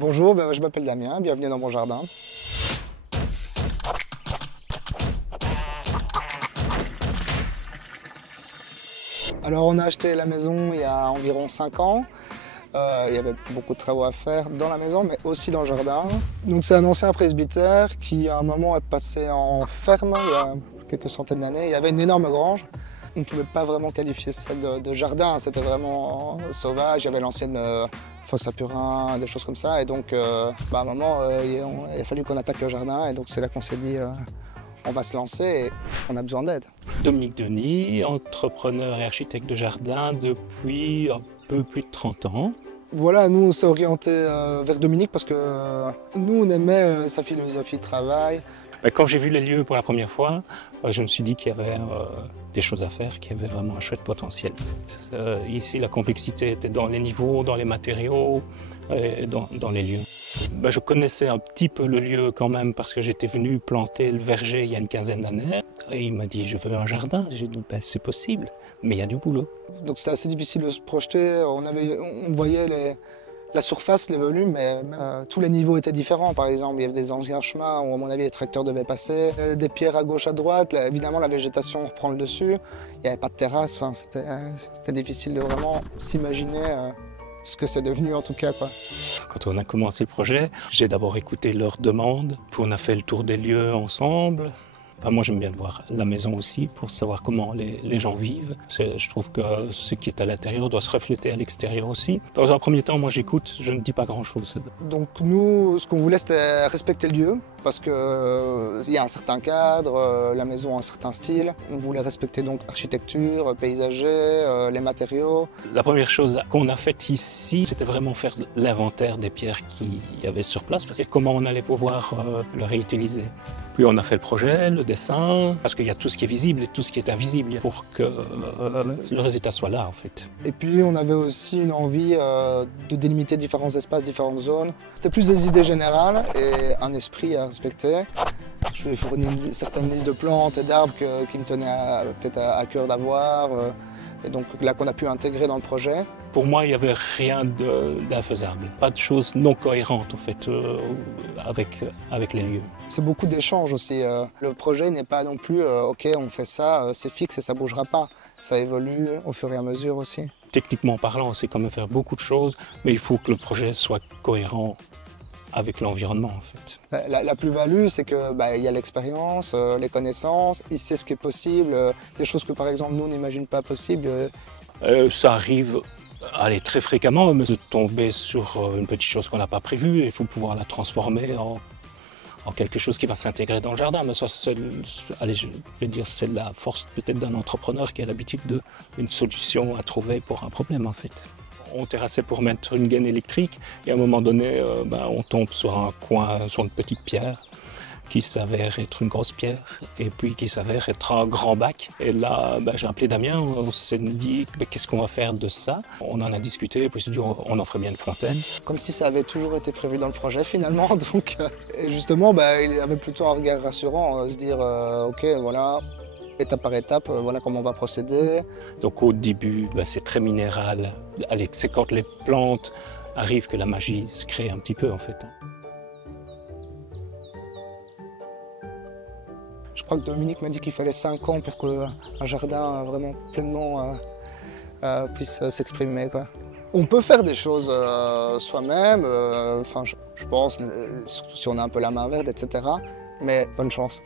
Bonjour, je m'appelle Damien, bienvenue dans mon jardin. Alors on a acheté la maison il y a environ 5 ans. Il y avait beaucoup de travaux à faire dans la maison, mais aussi dans le jardin. Donc c'est un ancien presbytère qui à un moment est passé en ferme il y a quelques centaines d'années. Il y avait une énorme grange. On ne pouvait pas vraiment qualifier ça de jardin, c'était vraiment sauvage. Il y avait l'ancienne fosse à purin, des choses comme ça. Et donc à un moment, il a fallu qu'on attaque le jardin. Et donc c'est là qu'on s'est dit, on va se lancer et on a besoin d'aide. Dominique Denis, entrepreneur et architecte de jardin depuis un peu plus de 30 ans. Voilà, nous on s'est orienté vers Dominique parce que nous on aimait sa philosophie de travail. Quand j'ai vu les lieux pour la première fois, je me suis dit qu'il y avait des choses à faire, qu'il y avait vraiment un chouette potentiel. Ici, la complexité était dans les niveaux, dans les matériaux, et dans les lieux. Je connaissais un petit peu le lieu quand même parce que j'étais venu planter le verger il y a une quinzaine d'années. Et il m'a dit, je veux un jardin. J'ai dit, c'est possible, mais il y a du boulot. Donc c'était assez difficile de se projeter. On voyait la surface, les volumes, mais tous les niveaux étaient différents. Par exemple, il y avait des anciens chemins où, à mon avis, les tracteurs devaient passer, des pierres à gauche, à droite. Là, évidemment, la végétation reprend le dessus. Il n'y avait pas de terrasse. Enfin, c'était difficile de vraiment s'imaginer ce que c'est devenu, en tout cas, quoi. Quand on a commencé le projet, j'ai d'abord écouté leurs demandes, puis on a fait le tour des lieux ensemble. Enfin, moi, j'aime bien voir la maison aussi pour savoir comment les gens vivent. Je trouve que ce qui est à l'intérieur doit se refléter à l'extérieur aussi. Dans un premier temps, moi, j'écoute, je ne dis pas grand-chose. Donc nous, ce qu'on voulait, c'était respecter le lieu parce qu'il y a un certain cadre, la maison a un certain style. On voulait respecter donc architecture, paysager, les matériaux. La première chose qu'on a faite ici, c'était vraiment faire l'inventaire des pierres qu'il y avait sur place et comment on allait pouvoir le réutiliser. Puis on a fait le projet, le dessin, parce qu'il y a tout ce qui est visible et tout ce qui est invisible pour que le résultat soit là en fait. Et puis on avait aussi une envie de délimiter différents espaces, différentes zones. C'était plus des idées générales et un esprit à respecter. Je lui ai fourni une certaine liste de plantes et d'arbres qui me tenaient peut-être à cœur d'avoir. Et donc là qu'on a pu intégrer dans le projet. Pour moi, il n'y avait rien d'infaisable. Pas de choses non cohérentes en fait avec les lieux. C'est beaucoup d'échanges aussi. Le projet n'est pas non plus ok, on fait ça, c'est fixe et ça ne bougera pas. Ça évolue au fur et à mesure aussi. Techniquement parlant, c'est quand même faire beaucoup de choses, mais il faut que le projet soit cohérent avec l'environnement en fait. La plus-value, c'est qu'il y a l'expérience, les connaissances, il sait ce qui est possible, des choses que par exemple nous n'imagine pas possibles. Ça arrive très fréquemment, mais de tomber sur une petite chose qu'on n'a pas prévue, il faut pouvoir la transformer en quelque chose qui va s'intégrer dans le jardin. Mais ça, c'est la force peut-être d'un entrepreneur qui a l'habitude d'une solution à trouver pour un problème en fait. On terrassait pour mettre une gaine électrique et à un moment donné, on tombe sur un coin, sur une petite pierre qui s'avère être une grosse pierre et puis qui s'avère être un grand bac. Et là, j'ai appelé Damien, on s'est dit qu'est-ce qu'on va faire de ça. On en a discuté et puis on s'est dit on en ferait bien une fontaine. Comme si ça avait toujours été prévu dans le projet finalement. Donc, et justement, il avait plutôt un regard rassurant, se dire ok, voilà. Étape par étape, voilà comment on va procéder. Donc au début, c'est très minéral. C'est quand les plantes arrivent que la magie se crée un petit peu en fait. Je crois que Dominique m'a dit qu'il fallait 5 ans pour qu'un jardin vraiment pleinement puisse s'exprimer, quoi. On peut faire des choses soi-même, je pense, surtout si on a un peu la main verte, etc. Mais bonne chance.